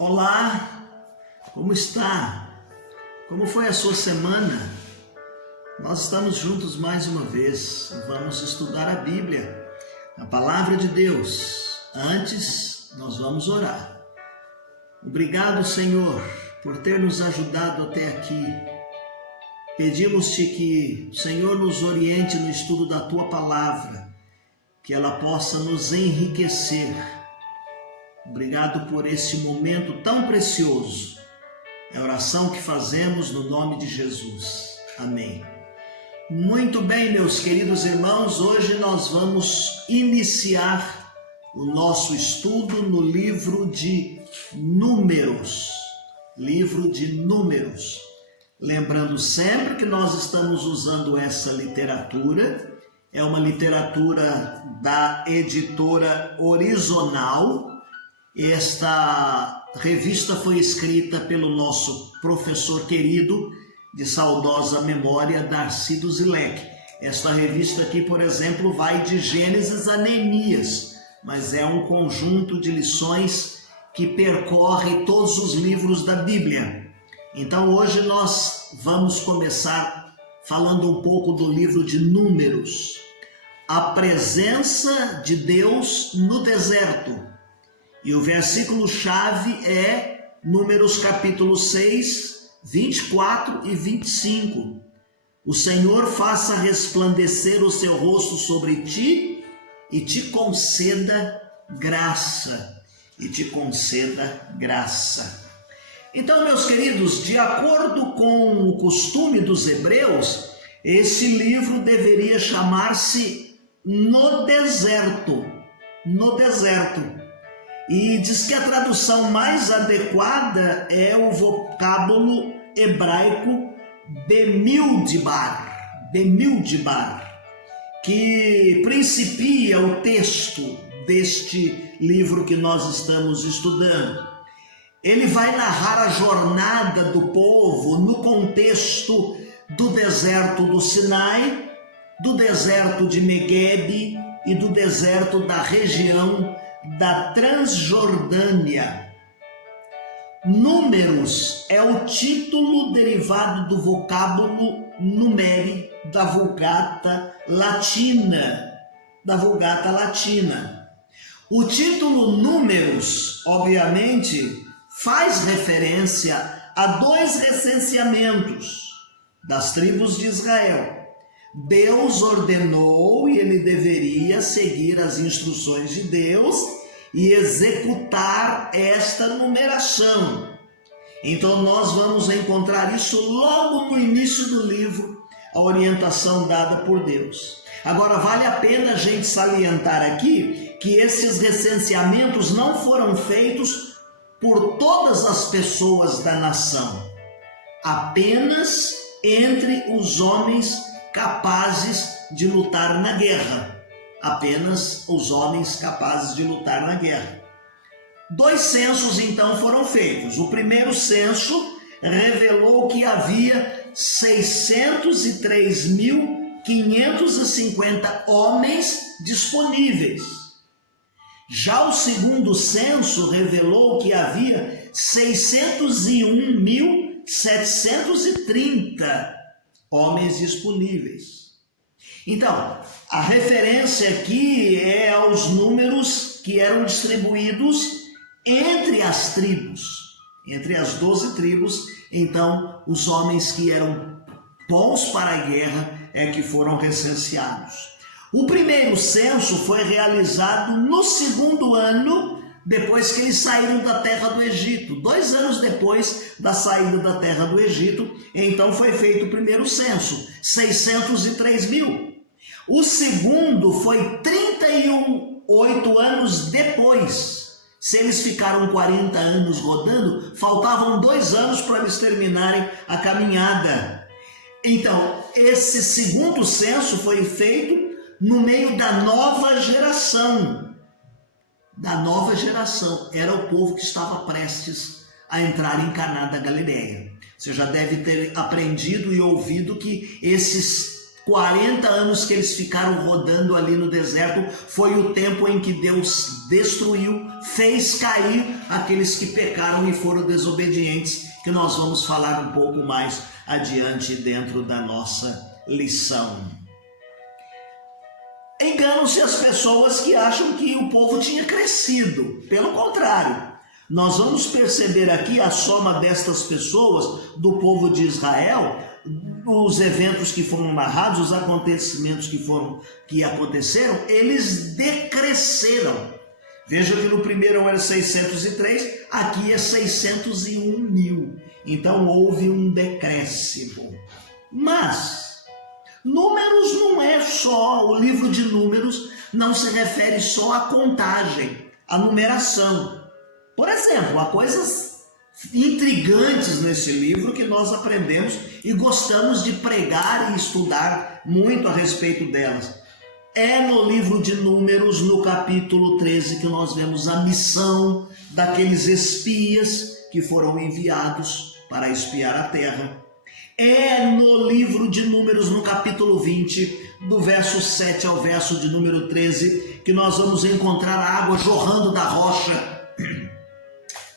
Olá, como está? Como foi a sua semana? Nós estamos juntos mais uma vez. Vamos estudar a Bíblia, a Palavra de Deus. Antes, nós vamos orar. Obrigado, Senhor, por ter nos ajudado até aqui. Pedimos-te que o Senhor nos oriente no estudo da Tua Palavra, que ela possa nos enriquecer. Obrigado por esse momento tão precioso. É a oração que fazemos no nome de Jesus. Amém. Muito bem, meus queridos irmãos, hoje nós vamos iniciar o nosso estudo no livro de Números. Livro de Números. Lembrando sempre que nós estamos usando essa literatura, é uma literatura da editora Horizontal. Esta revista foi escrita pelo nosso professor querido, de saudosa memória, Darcy do Zilek. Esta revista aqui, por exemplo, vai de Gênesis a Neemias, mas é um conjunto de lições que percorre todos os livros da Bíblia. Então hoje nós vamos começar falando um pouco do livro de Números. A presença de Deus no deserto. E o versículo-chave é Números capítulo 6, 24 e 25. O Senhor faça resplandecer o seu rosto sobre ti e te conceda graça. E te conceda graça. Então, meus queridos, de acordo com o costume dos hebreus, esse livro deveria chamar-se No Deserto. No Deserto. E diz que a tradução mais adequada é o vocábulo hebraico Bemidbar, que principia o texto deste livro que nós estamos estudando. Ele vai narrar a jornada do povo no contexto do deserto do Sinai, do deserto de Negueb e do deserto da região da Transjordânia. Números é o título derivado do vocábulo numeri da Vulgata Latina. O título Números, obviamente, faz referência a dois recenseamentos das tribos de Israel. Deus ordenou e ele deveria seguir as instruções de Deus e executar esta numeração. Então nós vamos encontrar isso logo no início do livro, a orientação dada por Deus. Agora vale a pena a gente salientar aqui que esses recenseamentos não foram feitos por todas as pessoas da nação, apenas entre os homens capazes de lutar na guerra. Apenas os homens capazes de lutar na guerra. Dois censos então foram feitos. O primeiro censo revelou que havia 603.550 homens disponíveis. Já o segundo censo revelou que havia 601.730 homens disponíveis. Então, a referência aqui é aos números que eram distribuídos entre as tribos, entre as 12 tribos. Então, os homens que eram bons para a guerra é que foram recenseados. O primeiro censo foi realizado no segundo ano depois que eles saíram da terra do Egito. 2 anos depois da saída da terra do Egito, então foi feito o primeiro censo, 603.000. O segundo foi 38 anos depois. Se eles ficaram 40 anos rodando, faltavam 2 anos para eles terminarem a caminhada. Então, esse segundo censo foi feito no meio da nova geração. Era o povo que estava prestes a entrar em Caná da Galileia. Você já deve ter aprendido e ouvido que esses 40 anos que eles ficaram rodando ali no deserto foi o tempo em que Deus destruiu, fez cair aqueles que pecaram e foram desobedientes, que nós vamos falar um pouco mais adiante dentro da nossa lição. Enganam-se as pessoas que acham que o povo tinha crescido. Pelo contrário, nós vamos perceber aqui a soma destas pessoas, do povo de Israel, os eventos que foram narrados, os acontecimentos que aconteceram, eles decresceram. Veja que no primeiro era 603, aqui é 601 mil. Então houve um decréscimo. Mas Números não é só, o livro de Números não se refere só à contagem, à numeração. Por exemplo, há coisas intrigantes nesse livro que nós aprendemos e gostamos de pregar e estudar muito a respeito delas. É no livro de Números, no capítulo 13, que nós vemos a missão daqueles espias que foram enviados para espiar a terra. É no livro de Números, no capítulo 20, do verso 7 ao verso de número 13, que nós vamos encontrar a água jorrando da rocha.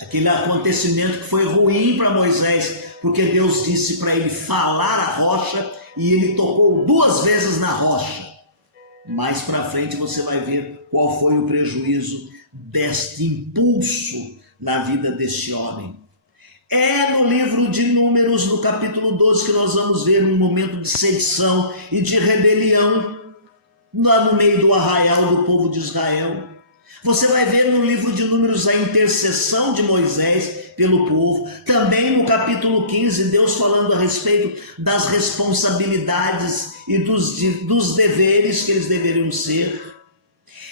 Aquele acontecimento que foi ruim para Moisés, porque Deus disse para ele falar a rocha e ele tocou 2 vezes na rocha. Mais para frente você vai ver qual foi o prejuízo deste impulso na vida deste homem. É no livro de Números, no capítulo 12, que nós vamos ver um momento de sedição e de rebelião lá no meio do arraial do povo de Israel. Você vai ver no livro de Números a intercessão de Moisés pelo povo. Também no capítulo 15, Deus falando a respeito das responsabilidades e dos deveres que eles deveriam ser.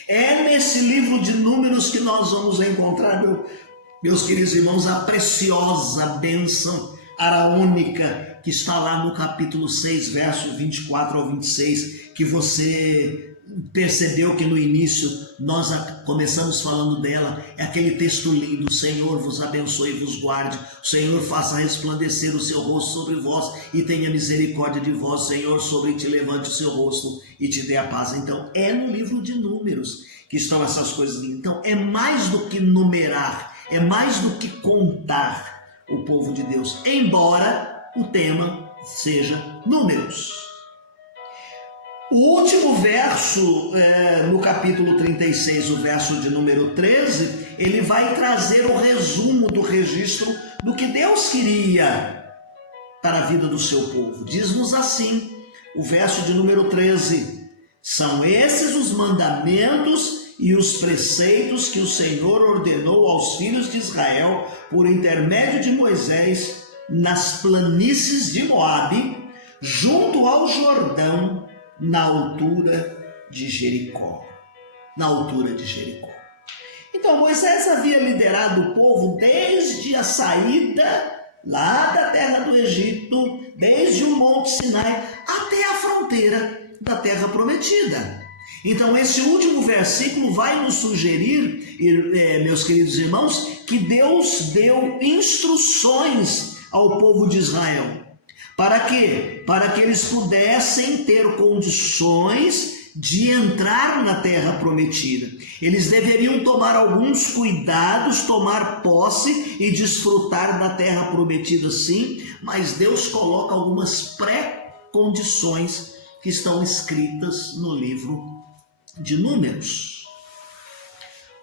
É nesse livro de Números que nós vamos encontrar, meus queridos irmãos, a preciosa bênção araônica que está lá no capítulo 6, verso 24 ao 26, que você percebeu que no início nós começamos falando dela. É aquele texto lindo: o Senhor vos abençoe e vos guarde, o Senhor faça resplandecer o seu rosto sobre vós e tenha misericórdia de vós, Senhor sobre ti levante o seu rosto e te dê a paz. Então é no livro de Números que estão essas coisas lindas. Então é mais do que numerar, é mais do que contar o povo de Deus, embora o tema seja números. O último verso, no capítulo 36, o verso de número 13, ele vai trazer o resumo do registro do que Deus queria para a vida do seu povo. Diz-nos assim, o verso de número 13: são esses os mandamentos e os preceitos que o Senhor ordenou aos filhos de Israel por intermédio de Moisés nas planícies de Moabe, junto ao Jordão, na altura de Jericó. Na altura de Jericó. Então Moisés havia liderado o povo desde a saída lá da terra do Egito, desde o Monte Sinai até a fronteira da terra prometida. Então esse último versículo vai nos sugerir, meus queridos irmãos, que Deus deu instruções ao povo de Israel. Para quê? Para que eles pudessem ter condições de entrar na terra prometida. Eles deveriam tomar alguns cuidados, tomar posse e desfrutar da terra prometida, sim, mas Deus coloca algumas pré-condições que estão escritas no livro de Números.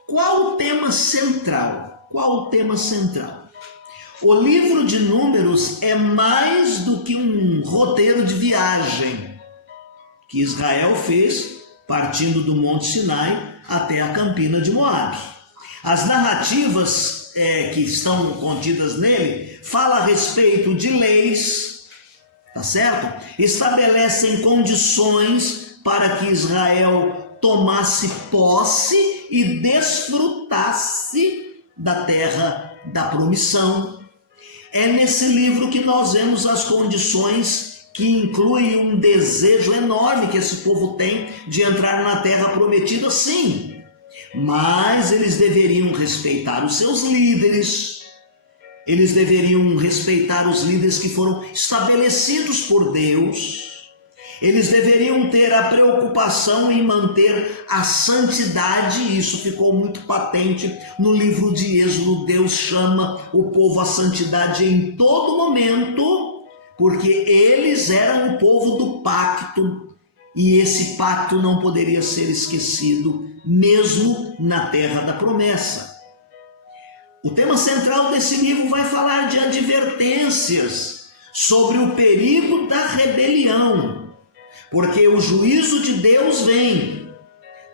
Qual o tema central? Qual o tema central? O livro de Números é mais do que um roteiro de viagem que Israel fez partindo do Monte Sinai até a campina de Moabe. As narrativas que estão contidas nele falam a respeito de leis, tá certo? Estabelecem condições para que Israel tomasse posse e desfrutasse da terra da promissão. É nesse livro que nós vemos as condições que incluem um desejo enorme que esse povo tem de entrar na terra prometida, sim. Mas eles deveriam respeitar os seus líderes, eles deveriam respeitar os líderes que foram estabelecidos por Deus. Eles deveriam ter a preocupação em manter a santidade. Isso ficou muito patente no livro de Êxodo. Deus chama o povo à santidade em todo momento, porque eles eram o povo do pacto, e esse pacto não poderia ser esquecido, mesmo na terra da promessa. O tema central desse livro vai falar de advertências sobre o perigo da rebelião. Porque o juízo de Deus vem.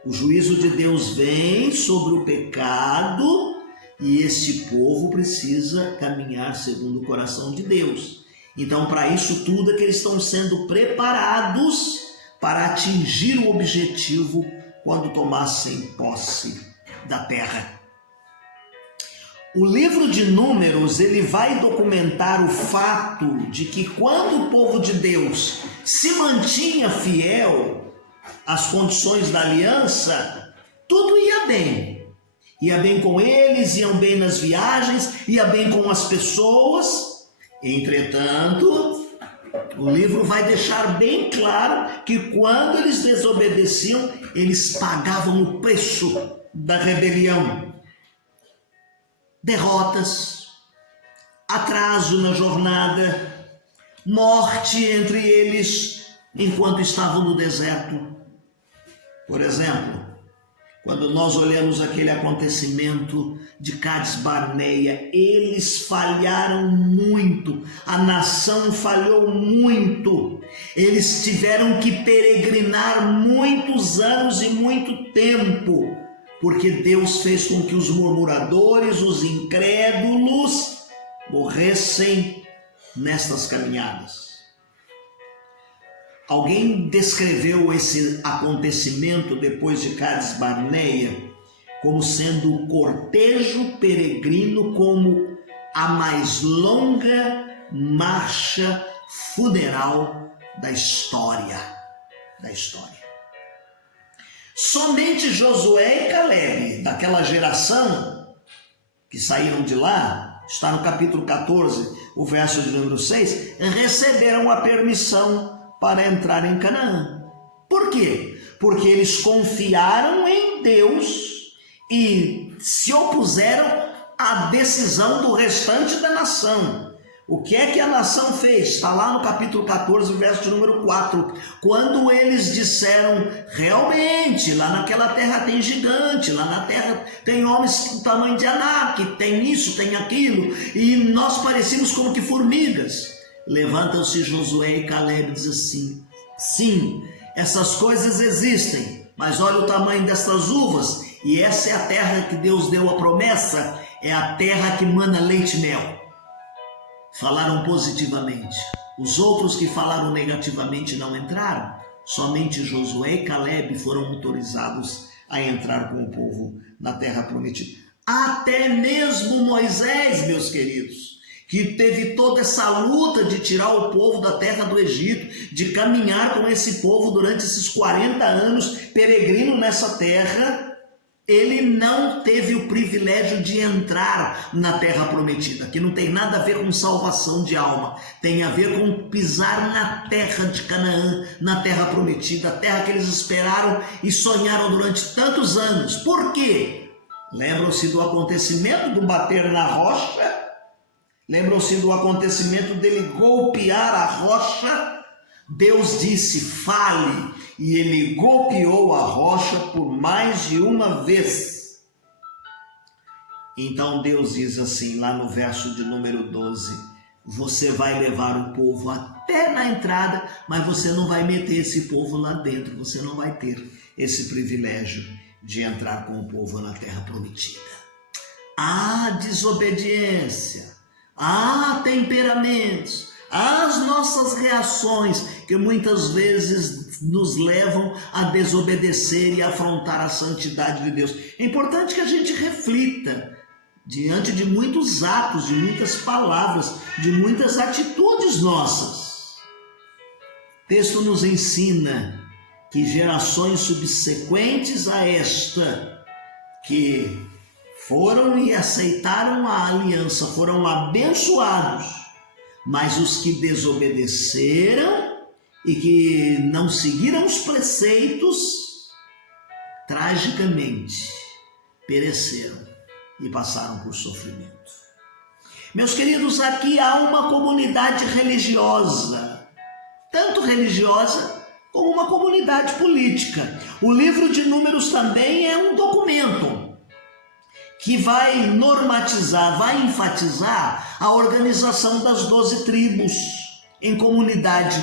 O juízo de Deus vem sobre o pecado, e este povo precisa caminhar segundo o coração de Deus. Então, para isso tudo é que eles estão sendo preparados para atingir o objetivo quando tomassem posse da terra. O livro de Números, ele vai documentar o fato de que quando o povo de Deus se mantinha fiel às condições da aliança, tudo ia bem. Ia bem com eles, iam bem nas viagens, ia bem com as pessoas. Entretanto, o livro vai deixar bem claro que quando eles desobedeciam, eles pagavam o preço da rebelião. Derrotas, atraso na jornada, morte entre eles enquanto estavam no deserto. Por exemplo, quando nós olhamos aquele acontecimento de Cades Barneia, eles falharam muito, a nação falhou muito, eles tiveram que peregrinar muitos anos e muito tempo, porque Deus fez com que os murmuradores, os incrédulos, morressem nestas caminhadas. Alguém descreveu esse acontecimento depois de Cades Barneia como sendo o cortejo peregrino, como a mais longa marcha funeral da história. Somente Josué e Calebe, daquela geração que saíram de lá, está no capítulo 14, o verso de número 6, receberam a permissão para entrar em Canaã. Por quê? Porque eles confiaram em Deus e se opuseram à decisão do restante da nação. O que é que a nação fez? Está lá no capítulo 14, verso de número 4. Quando eles disseram, realmente, lá naquela terra tem gigante, lá na terra tem homens do tamanho de Anak, tem isso, tem aquilo, e nós parecemos como que formigas. Levantam-se Josué e Calebe e dizem assim, sim, essas coisas existem, mas olha o tamanho dessas uvas, e essa é a terra que Deus deu a promessa, é a terra que mana leite e mel. Falaram positivamente. Os outros que falaram negativamente não entraram. Somente Josué e Calebe foram autorizados a entrar com o povo na terra prometida. Até mesmo Moisés, meus queridos, que teve toda essa luta de tirar o povo da terra do Egito, de caminhar com esse povo durante esses 40 anos, peregrino nessa terra, ele não teve o privilégio de entrar na terra prometida, que não tem nada a ver com salvação de alma, tem a ver com pisar na terra de Canaã, na terra prometida, a terra que eles esperaram e sonharam durante tantos anos. Por quê? Lembram-se do acontecimento do bater na rocha? Lembram-se do acontecimento dele golpear a rocha? Deus disse, fale, e ele golpeou a rocha por mais de uma vez. Então Deus diz assim, lá no verso de número 12, você vai levar o povo até na entrada, mas você não vai meter esse povo lá dentro, você não vai ter esse privilégio de entrar com o povo na terra prometida. Há desobediência, há temperamentos, as nossas reações que muitas vezes nos levam a desobedecer e afrontar a santidade de Deus. É importante que a gente reflita diante de muitos atos, de muitas palavras, de muitas atitudes nossas. O texto nos ensina que gerações subsequentes a esta, que foram e aceitaram a aliança, foram abençoados, mas os que desobedeceram e que não seguiram os preceitos, tragicamente pereceram e passaram por sofrimento. Meus queridos, aqui há uma comunidade religiosa, tanto religiosa como uma comunidade política. O livro de Números também é um documento que vai normatizar, vai enfatizar a organização das 12 tribos em comunidade,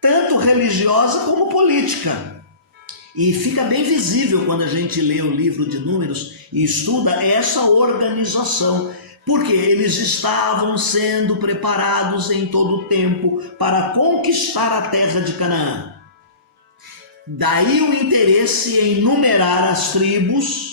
tanto religiosa como política. E fica bem visível quando a gente lê o livro de Números e estuda essa organização, porque eles estavam sendo preparados em todo o tempo para conquistar a terra de Canaã. Daí o interesse em numerar as tribos,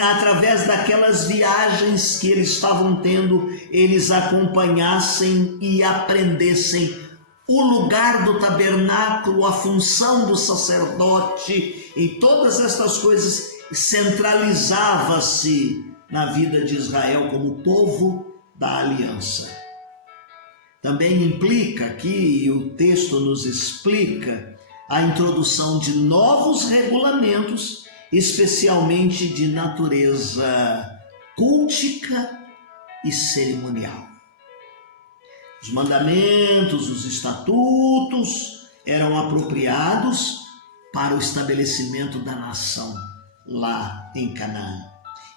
através daquelas viagens que eles estavam tendo, eles acompanhassem e aprendessem o lugar do tabernáculo, a função do sacerdote, e todas estas coisas centralizava-se na vida de Israel como povo da aliança. Também implica aqui, e o texto nos explica, a introdução de novos regulamentos, especialmente de natureza cultica e cerimonial. Os mandamentos, os estatutos eram apropriados para o estabelecimento da nação lá em Canaã.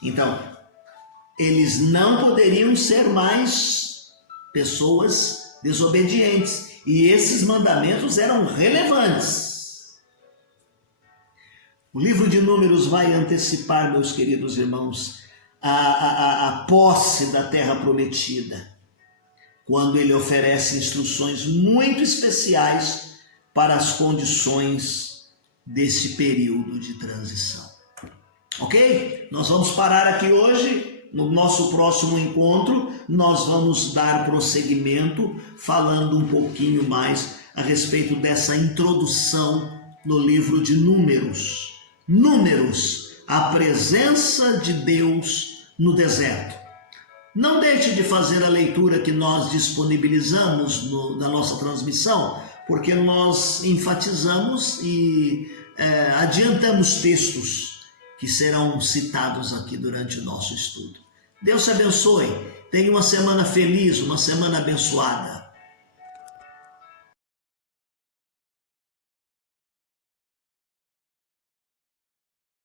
Então, eles não poderiam ser mais pessoas desobedientes, e esses mandamentos eram relevantes. O livro de Números vai antecipar, meus queridos irmãos, a posse da terra prometida, quando ele oferece instruções muito especiais para as condições desse período de transição. Ok? Nós vamos parar aqui hoje. No nosso próximo encontro, nós vamos dar prosseguimento, falando um pouquinho mais a respeito dessa introdução no livro de Números. Números, a presença de Deus no deserto. Não deixe de fazer a leitura que nós disponibilizamos na nossa transmissão, porque nós enfatizamos e adiantamos textos que serão citados aqui durante o nosso estudo. Deus te abençoe. Tenha uma semana feliz, uma semana abençoada.